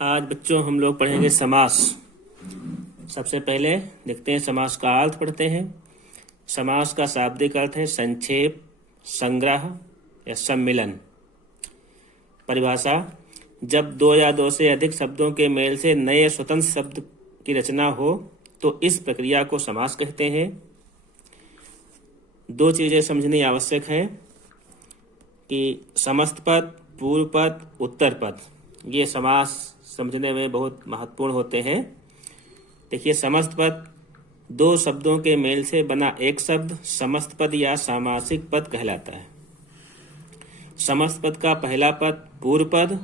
आज बच्चों हम लोग पढ़ेंगे समास। सबसे पहले देखते हैं समास का अर्थ पढ़ते हैं। समास का शाब्दिक अर्थ है संक्षेप, संग्रह या सम्मिलन। परिभाषा: जब दो या दो से अधिक शब्दों के मेल से नए स्वतंत्र शब्द की रचना हो तो इस प्रक्रिया को समास कहते हैं। दो चीजें समझनी आवश्यक है कि समस्त पद, पूर्व पद, उत्तर पद ये समास समझने में बहुत महत्वपूर्ण होते हैं। देखिए, समस्त पद दो शब्दों के मेल से बना एक शब्द समस्त पद या सामासिक पद कहलाता है। समस्त पद का पहला पद पूर्व पद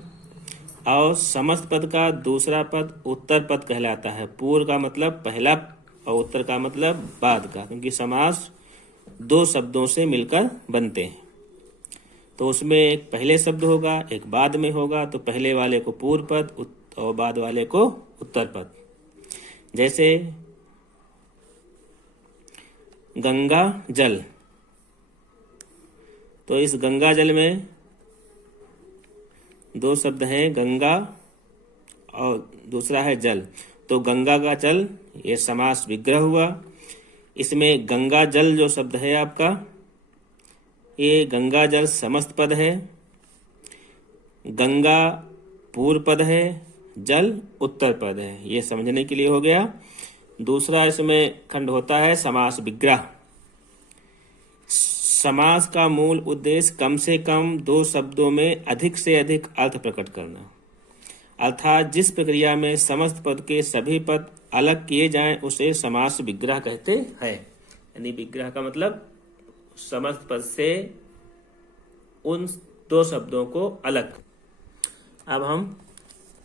और समस्त पद का दूसरा पद उत्तर पद कहलाता है। पूर्व का मतलब पहला और उत्तर का मतलब बाद का, क्योंकि समास दो शब्दों से मिलकर बनते हैं। तो उसमें एक पहले शब्द होगा, एक बाद में होगा, तो पहले वाले को पूर्व पद और बाद वाले को उत्तर पद। जैसे गंगा जल, तो इस गंगा जल में दो शब्द हैं, गंगा और दूसरा है जल। तो गंगा का जल ये समास विग्रह हुआ। इसमें गंगा जल जो शब्द है आपका, ये गंगा जल समस्त पद है, गंगा पूर्व पद है, जल उत्तर पद है। ये समझने के लिए हो गया। दूसरा इसमें खंड होता है समास विग्रह। समास का मूल उद्देश्य कम से कम दो शब्दों में अधिक से अधिक अर्थ प्रकट करना, अर्थात जिस प्रक्रिया में समस्त पद के सभी पद अलग किए जाएं उसे समास विग्रह कहते हैं। यानी विग्रह का मतलब समस्त पद से उन दो शब्दों को अलग। अब हम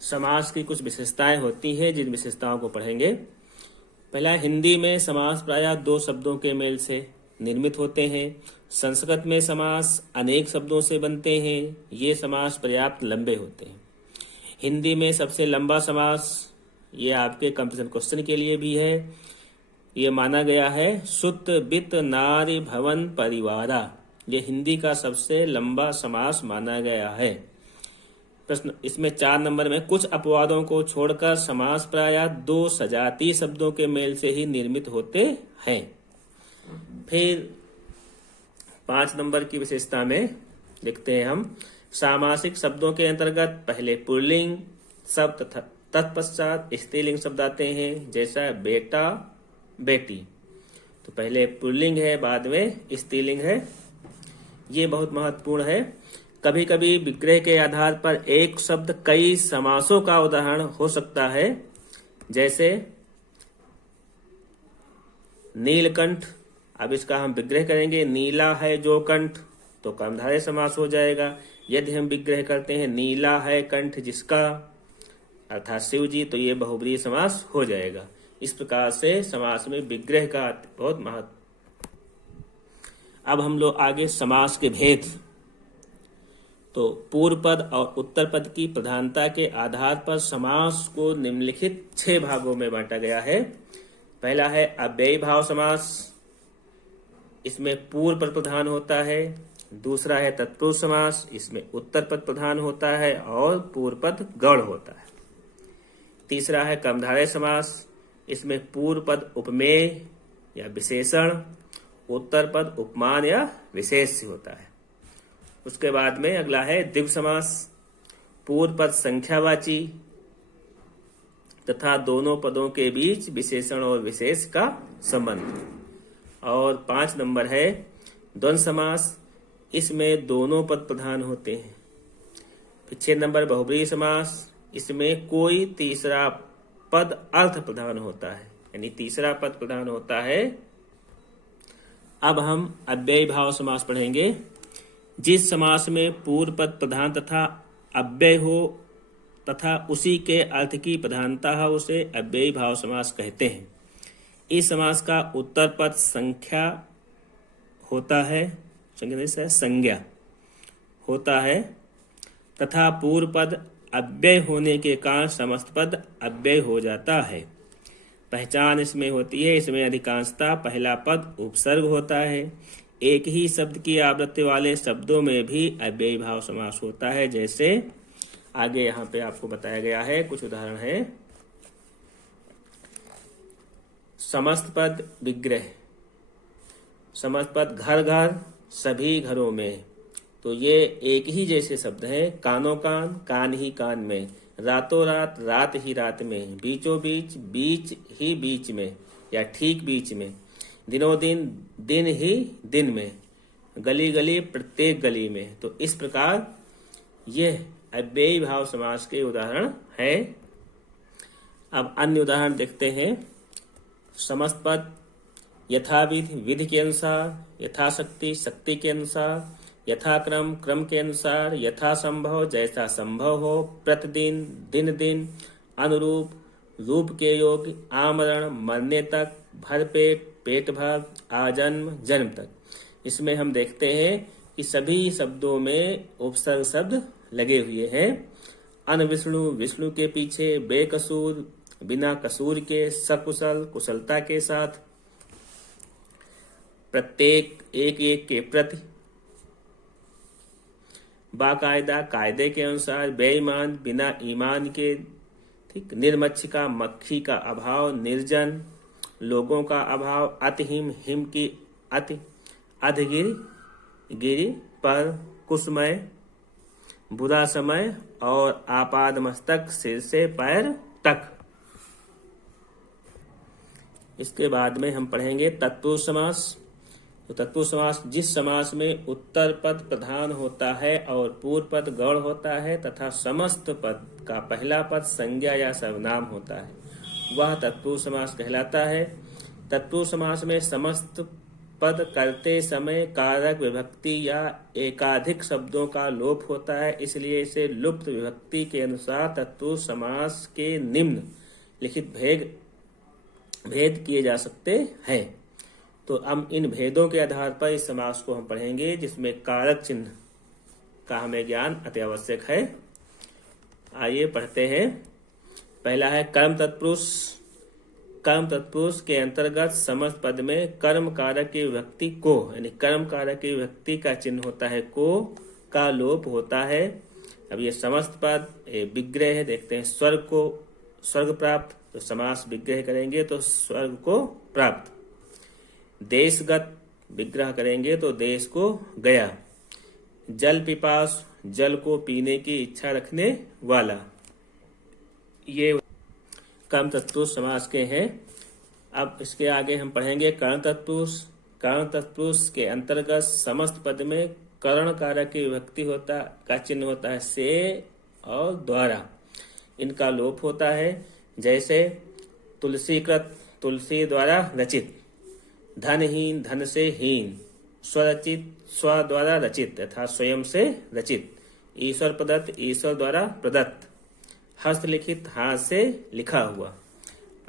समास की कुछ विशेषताएं होती हैं, जिन विशेषताओं को पढ़ेंगे। पहला, हिंदी में समास प्रायः दो शब्दों के मेल से निर्मित होते हैं। संस्कृत में समास अनेक शब्दों से बनते हैं। ये समास पर्याप्त लंबे होते हैं। हिंदी में सबसे लंबा समास, ये आपके कंपटीशन क्वेश्चन के लिए भी है, ये माना गया है सुत बित नारी भवन परिवारा। ये हिंदी का सबसे लंबा समास माना गया है। प्रश्न इसमें 4 नंबर में कुछ अपवादों को छोड़कर समास प्रायः दो सजातीय शब्दों के मेल से ही निर्मित होते हैं। फिर 5 नंबर की विशेषता में देखते हैं हम, सामासिक शब्दों के अंतर्गत पहले पुल्लिंग शब्द तथा तत्पश्चात स्त्रीलिंग शब्द आते हैं, जैसा बेटा बेटी। तो पहले पुल्लिंग है, बाद में स्त्रीलिंग है। ये बहुत महत्वपूर्ण है। कभी कभी विग्रह के आधार पर एक शब्द कई समासों का उदाहरण हो सकता है। जैसे नीलकंठ, अब इसका हम विग्रह करेंगे, नीला है जो कंठ, तो कर्मधारय समास हो जाएगा। यदि हम विग्रह करते हैं नीला है कंठ जिसका, अर्थात शिव जी, तो ये बहुब्रीहि समास हो जाएगा। इस प्रकार से समास में विग्रह का बहुत महत्व। अब हम लोग आगे समास के भेद। तो पूर्व पद और उत्तर पद की प्रधानता के आधार पर समास को निम्नलिखित 6 भागों में बांटा गया है। पहला है अव्ययी भाव समास, इसमें पूर्व पद प्रधान होता है। दूसरा है तत्पुरुष समास, इसमें उत्तर पद प्रधान होता है और पूर्व पद गौण होता है। तीसरा है कर्मधारय समास, इसमें पूर्व पद उपमेय या विशेषण, उत्तर पद उपमान या विशेष्य होता है। उसके बाद में अगला है द्वित्व समास, पूर्व पद संख्यावाची तथा दोनों पदों के बीच विशेषण और विशेष का संबंध। और 5 नंबर है द्वंद्व समास, इसमें दोनों पद प्रधान होते हैं। 6 नंबर बहुब्रीहि समास, इसमें कोई तीसरा पद अर्थ प्रधान होता है, यानी तीसरा पद प्रधान होता है। अब हम अव्ययी भाव समास पढ़ेंगे। जिस समास में पूर्व पद प्रधान तथा अव्यय हो तथा उसी के अर्थ की प्रधानता हो उसे अव्ययी भाव समास कहते हैं। इस समास का उत्तर पद संख्या होता है, संज्ञा होता है तथा पूर्व पद अव्यय होने के कारण समस्त पद अव्यय हो जाता है। पहचान इसमें होती है, इसमें अधिकांशतः पहला पद उपसर्ग होता है। एक ही शब्द की आवृत्ति वाले शब्दों में भी अव्ययी भाव समास होता है, जैसे आगे यहाँ पे आपको बताया गया है, कुछ उदाहरण है। समस्त पद विग्रह, समस्त पद घर घर, सभी घरों में, तो ये एक ही जैसे शब्द हैं। कानों कान, कान ही कान में, रातों रात, रात ही रात में, बीचों बीच, बीच ही बीच में या ठीक बीच में, दिनों दिन, दिन ही दिन में, गली गली, प्रत्येक गली में। तो इस प्रकार यह अव्ययी भाव समास के उदाहरण है। अब अन्य उदाहरण देखते हैं। समस्त पद यथाविधि, विधि के अनुसार, यथाशक्ति, शक्ति के अनुसार, यथाक्रम, क्रम के अनुसार, यथा संभव, जैसा संभव हो, प्रतिदिन, दिन दिन, अनुरूप, रूप के योग्य, आमरण, मरने तक, भरपेट, पेट भर, आजन्म, जन्म तक। इसमें हम देखते हैं कि सभी शब्दों में उपसर्ग शब्द लगे हुए हैं। अन विष्णु, विष्णु के पीछे, बेकसूर, बिना कसूर के, सकुशल, कुशलता के साथ, प्रत्येक, एक एक के प्रति, बाकायदा, कायदे के अनुसार, बेईमान, बिना ईमान के, ठीक, निर्मच्छिका, मक्खी का अभाव, निर्जन, लोगों का अभाव, अतिहिम, हिम की अति, अधगिर, गिरि पर, कुसमय, बुरा समय, और आपाद मस्तक, सिर से पैर तक। इसके बाद में हम पढ़ेंगे तत्पुरुष समास। तो तत्पुरुष समास जिस समास में उत्तर पद प्रधान होता है और पूर्व पद गौण होता है तथा समस्त पद का पहला पद संज्ञा या सर्वनाम होता है, वह तत्पुरुष समास कहलाता है। तत्पुरुष समास में समस्त पद करते समय कारक विभक्ति या एकाधिक शब्दों का लोप होता है, इसलिए इसे लुप्त विभक्ति के अनुसार तत्पुरुष समास के निम्न लिखित भेद किए जा सकते हैं। तो हम इन भेदों के आधार पर इस समास को हम पढ़ेंगे, जिसमें कारक चिन्ह का हमें ज्ञान अति आवश्यक है। आइए पढ़ते हैं। पहला है कर्म तत्पुरुष। कर्म तत्पुरुष के अंतर्गत समस्त पद में कर्म कारक की विभक्ति को, यानी कर्म कारक की विभक्ति का चिन्ह होता है को, का लोप होता है। अब ये समस्त पद विग्रह है, देखते हैं। स्वर्ग को स्वर्ग प्राप्त, तो समास विग्रह करेंगे तो स्वर्ग को प्राप्त। देशगत विग्रह करेंगे तो देश को गया। जल पिपास, जल को पीने की इच्छा रखने वाला। ये कर्म तत्पुरुष समास के हैं। अब इसके आगे हम पढ़ेंगे कर्ण तत्पुरुष। कर्ण तत्पुरुष के अंतर्गत समस्त पद में कर्ण कारक की विभक्ति का चिन्ह होता है से और द्वारा, इनका लोप होता है। जैसे तुलसीकृत, तुलसी द्वारा रचित। धनहीन, धन से हीन। स्वरचित, स्व द्वारा रचित तथा स्वयं से रचित। ईश्वर प्रदत्त, ईश्वर द्वारा प्रदत्त। हस्तलिखित, हाथ से लिखा हुआ।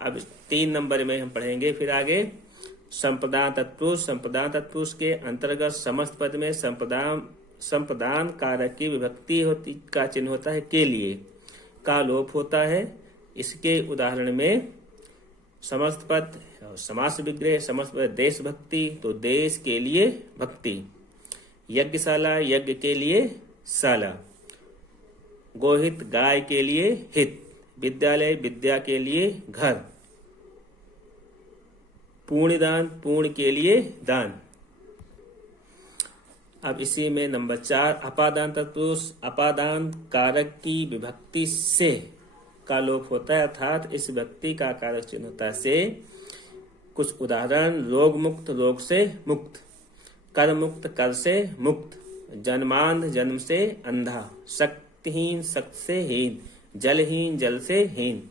अब 3 नंबर में हम पढ़ेंगे फिर आगे संप्रदान तत्पुरुष। संप्रदान तत्पुरुष के अंतर्गत समस्त पद में संप्रदान कारक की विभक्ति का चिन्ह होता है के लिए, का लोप होता है। इसके उदाहरण में समस्त पद समास विग्रह, समस्त पद देशभक्ति, तो देश के लिए भक्ति। यज्ञशाला, यज्ञ के लिए शाला। गोहित, गाय के लिए हित। विद्यालय, विद्या के लिए घर। पुण्यदान, पुण्य के लिए दान। अब इसी में नंबर 4 अपादान तत्पुरुष। अपादान कारक की विभक्ति से का लोप होता है, अर्थात इस व्यक्ति का कारक चिन्ह होता है से। कुछ उदाहरण: रोग मुक्त, रोग से मुक्त। कर मुक्त, कर से मुक्त। जन्मांध, जन्म से अंधा। शक्तिहीन, शक्ति से हीन। जलहीन, जल से हीन।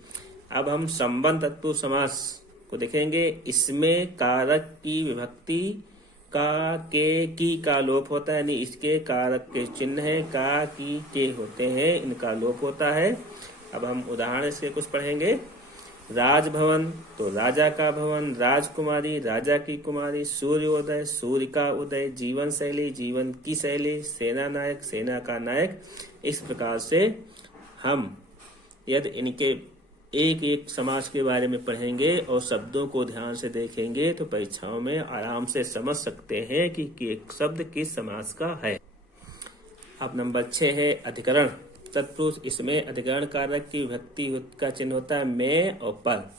अब हम संबंध तत्पुरुष समास को देखेंगे। इसमें कारक की विभक्ति का, के, की का लोप होता है, यानी इसके कारक के चिन्ह है का, की, के होते हैं, इनका लोप होता है। अब हम उदाहरण इसके कुछ पढ़ेंगे। राजभवन, तो राजा का भवन। राजकुमारी, राजा की कुमारी। सूर्योदय, सूर्य का उदय। जीवन शैली, जीवन की शैली। सेना नायक, सेना का नायक। इस प्रकार से हम यदि इनके एक एक समास के बारे में पढ़ेंगे और शब्दों को ध्यान से देखेंगे तो परीक्षाओं में आराम से समझ सकते हैं कि एक शब्द किस समास का है। अब नंबर 6 है अधिकरण। तत्पुरुष, इसमें अधिकरण कारक की विभक्ति का चिन्ह होता है में और पर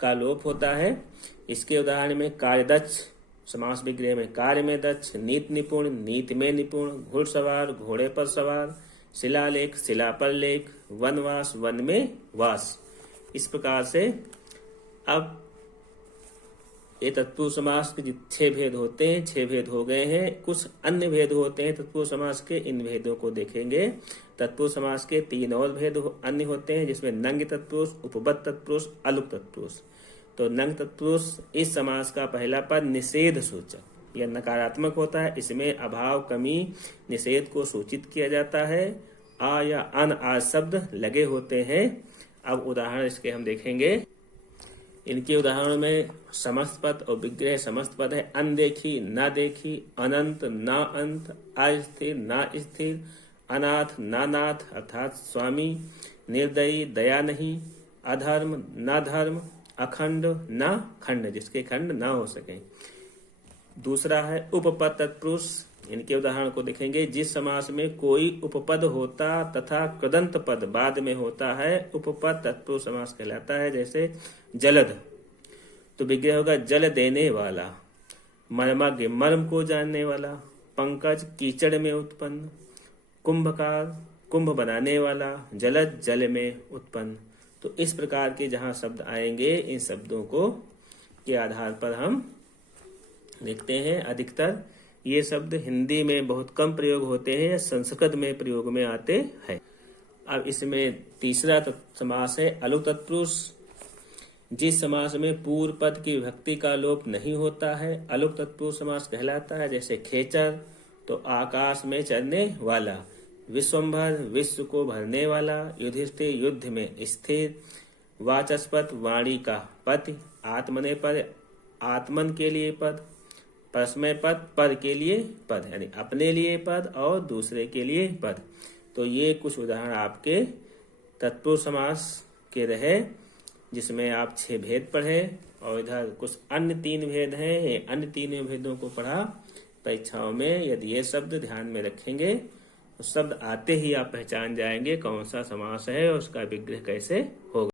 का लोप होता है। इसके उदाहरण में कार्यदक्ष समास विग्रह में कार्य में दक्ष, नीति निपुण नीति में निपुण, घुड़सवार घोड़े पर सवार, शिलालेख शिला पर लेख, वनवास वन में वास। इस प्रकार से अब ये तत्पुरुष समास के 6 भेद होते हैं, 6 भेद हो गए हैं। कुछ अन्य भेद होते हैं तत्पुरुष समास के, इन भेदों को देखेंगे। तत्पुरुष समास के 3 और भेद अन्य होते हैं, जिसमें नंग तत्पुरुष, उपपद तत्पुरुष, अलुक तत्पुरुष। तो नंग तत्पुरुष इस समास का पहला पद निषेध सूचक या नकारात्मक होता है। इसमें अभाव, कमी, निषेध को सूचित किया जाता है। आ या अन आज शब्द लगे होते हैं। अब उदाहरण इसके हम देखेंगे। इनके उदाहरणों में समस्त पद और विग्रह समस्त पद है। अनदेखी, न देखी, अनंत, न अंत, अस्थिर, न स्थिर, अनाथ, न नाथ अर्थात स्वामी, निर्दयी, दया नहीं, अधर्म, न धर्म, अखंड, न खंड जिसके खंड न हो सके। दूसरा है उपपद तत्पुरुष। इनके उदाहरण को देखेंगे। जिस समास में कोई उपपद होता तथा कृदंत पद बाद में होता है, उपपद तत्पुरुष समास कहलाता है। जैसे जलद, तो विग्रह होगा जल देने वाला, मर्मज्ञ मर्म को जानने वाला, पंकज कीचड़ में उत्पन्न, कुंभकार कुंभ बनाने वाला, जलद जल में उत्पन्न। तो इस प्रकार के जहां शब्द आएंगे, इन शब्दों को के आधार पर हम देखते हैं। अधिकतर ये शब्द हिंदी में बहुत कम प्रयोग होते हैं या संस्कृत में प्रयोग में आते हैं। अब इसमें तीसरा समास है अलुक तत्पुरुष। जिस समास में पूर्व पद की विभक्ति का लोप नहीं होता है, अलुक तत्पुरुष समास कहलाता है। जैसे खेचर, तो आकाश में चढ़ने वाला, विश्वम्भर विश्व को भरने वाला, युधिष्ठिर युद्ध में स्थिर, वाचस्पत वाणी का पति, आत्मने पर आत्मन के लिए पद, परस्मय पद पर के लिए पद, यानी अपने लिए पद और दूसरे के लिए पद। तो ये कुछ उदाहरण आपके तत्पुरुष समास के रहे, जिसमें आप 6 भेद पढ़े और इधर कुछ अन्य 3 भेद हैं। ये अन्य 3 भेदों को पढ़ा परीक्षाओं में। यदि ये शब्द ध्यान में रखेंगे तो शब्द आते ही आप पहचान जाएंगे कौन सा समास है और उसका विग्रह कैसे होगा।